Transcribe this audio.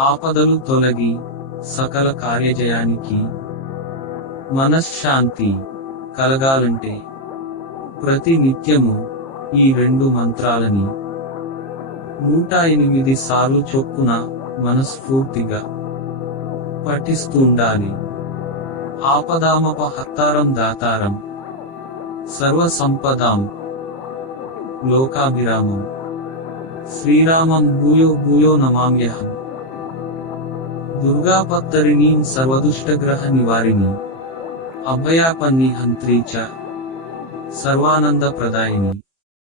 ఆపదలు తొలగి సకల కార్యజయానికి మనశ్శాంతి కలగాలంటే ప్రతి నిత్యము ఈ 2 మంత్రాలని 108 సార్లు చొప్పున మనస్ఫూర్తిగా పఠిస్తుండాలి. ఆపదామపహర్తారం దాతారం సర్వసంపదాం లోకాభిరామం శ్రీరామం భూయో భూయో నమామ్యహం. దుర్గాపత్తరిణీం సర్వదుష్టగ్రహ నివారిణి అభయాపన్ని హంత్రీ చ సర్వానంద ప్రదాయిని.